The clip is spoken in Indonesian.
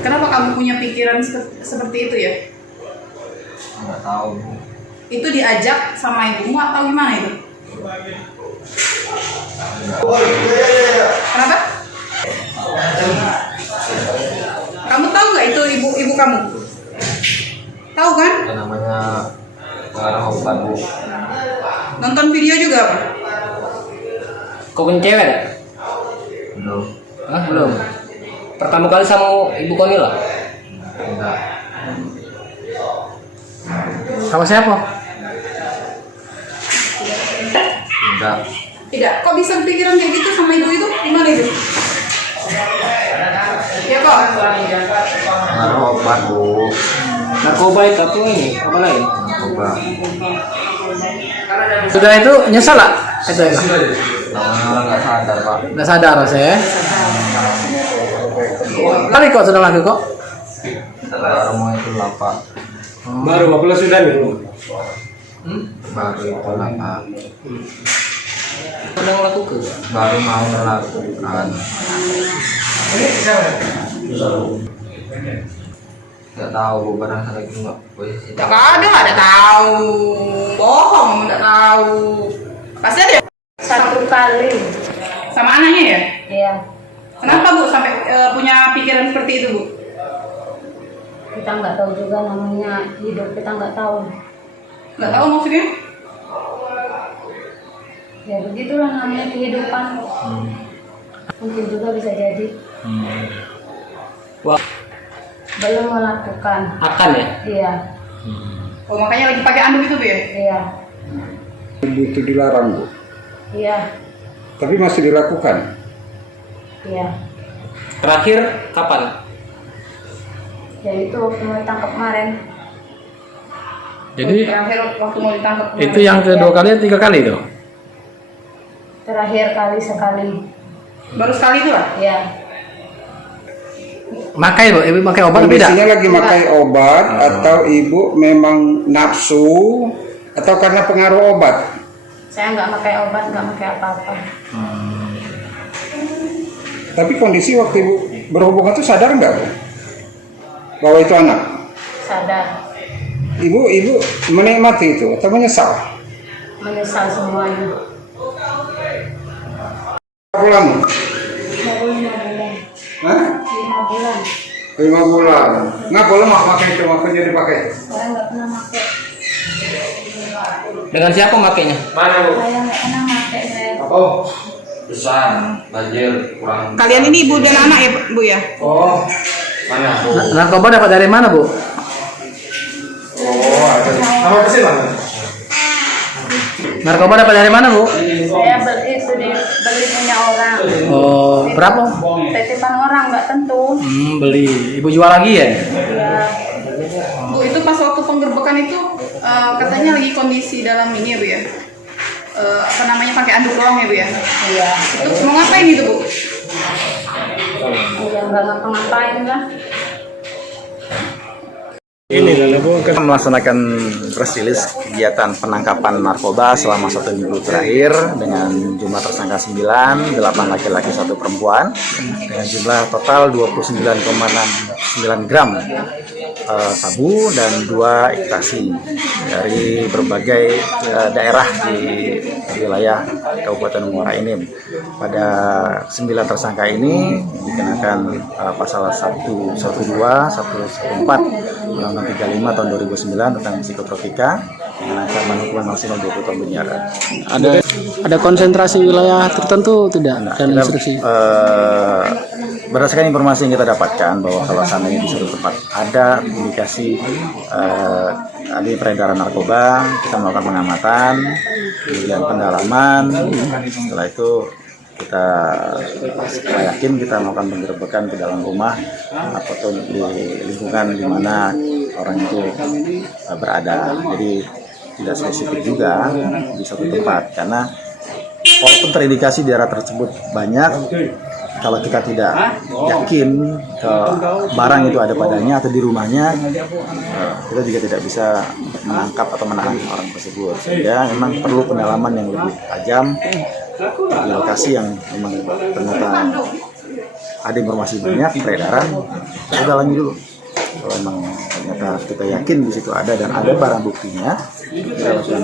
Kenapa kamu punya pikiran seperti itu ya? Nggak tahu. Itu diajak sama ibumu atau gimana itu? Kenapa? Kamu tahu nggak itu ibu kamu? Tahu kan? Itu namanya pengaruh obat, Bu. Nonton video juga apa? Kau punya cewek ada? Belum. Hah, belum. Pertama kali sama ibu kau Nila? Enggak. Sama siapa? Enggak. Tidak. Kok bisa pikiran kayak gitu sama ibu itu? Gimana itu? Ya kok? Pengaruh obat, Bu. Narkoba itu atau ini? Apa lain? Obat. Sudah itu nyesal lah? Itu ya? Namanya orang nggak sadar, Pak. Nggak sadar saya. Kali kok sudah laku kok? Baru mau itu lah, Pak. Baru apa sudah nih? Baru itu lah, Pak. Sudah melakukan? Baru mau melakukan. Nggak tahu, Bu. Barang salah gitu nggak posisi. Nggak ada tahu. Bohong, nggak tahu. Pasti ada. 1 kali. Sama anaknya ya? Iya. Kenapa Bu sampai punya pikiran seperti itu Bu? Kita nggak tahu juga namanya hidup, kita nggak tahu. Nggak tahu maksudnya? Ya begitulah namanya kehidupan. Mungkin juga bisa jadi. Wah, Belum melakukan. akan ya? Iya. Oh makanya lagi pakai anduk itu Bu ya? Iya. Ibu itu dilarang, Bu. Iya. Tapi masih dilakukan. Iya. Terakhir kapan? Ya itu waktu mau ditangkap kemarin. Jadi Terakhir waktu mau ditangkap. itu yang kedua kali atau 3 kali itu? Terakhir kali sekali. Baru sekali itu lah? Iya. Makai Bu, ibu makai obat atau tidak? Kondisinya lagi makai obat atau ibu memang nafsu atau karena pengaruh obat? Saya nggak pakai obat, nggak pakai apa-apa. Tapi kondisi waktu ibu berhubungan itu sadar nggak, Bu? Bahwa itu anak? Sadar. Ibu menikmati itu atau menyesal? Menyesal semuanya. Pulang? Baru 5 bulan. Hah? 5 bulan. 5 bulan. Nggak boleh pakai itu, makanya dipakai. Saya nggak pernah pakai. Dengan siapa makainya? Mana, Bu? Saya nggak pernah pakai. Saya Oh. Besar, banjir, kurang. Kalian ini ibu dan anak ya Bu ya? Oh. Mana, Bu? Narkoba dapat dari mana Bu? Oh, ada. Nama apa sih, Bang? Narkoba dapat dari mana Bu? Saya beli itu beli punya orang. Oh, berapa? Titipan orang nggak tentu. Beli. Ibu jual lagi ya? Ya. Bu itu pas waktu penggerbekan itu katanya lagi kondisi dalam ini ya Bu ya? Apa namanya pakai anduk doang ya Bu ya? Iya. Itu mau ngapain itu Bu? Iya nggak ngapa-ngapain lah. Kita melaksanakan press release kegiatan penangkapan narkoba selama 1 minggu terakhir dengan jumlah tersangka 9, 8 laki-laki, 1 perempuan dengan jumlah total 29,69 gram sabu dan 2 ekstasi dari berbagai daerah di wilayah Kabupaten Muara Enim. Pada 9 tersangka ini dikenakan pasal 112, 114 Undang-Undang 35 tahun 2009 tentang psikotropika dengan ancaman hukuman maksimal 20 tahun penjara. Ada konsentrasi wilayah tertentu tidak? Dan instruksi? Berdasarkan informasi yang kita dapatkan bahwa kalau seandainya di suatu tempat ada indikasi ada peredaran narkoba, kita melakukan pengamatan, kemudian pendalaman. Setelah itu kita yakin kita melakukan penggerbekan ke dalam rumah atau di lingkungan di mana orang itu berada. Jadi tidak spesifik juga di satu tempat karena walaupun terindikasi di daerah tersebut banyak, kalau kita tidak yakin barang itu ada padanya atau di rumahnya, kita juga tidak bisa menangkap atau menahan orang tersebut. Sehingga memang perlu pendalaman yang lebih tajam di lokasi yang memang ternyata ada informasi banyak peredaran, kita dalami dulu. Kalau memang ternyata kita yakin di situ ada dan ada barang buktinya, kita lakukan.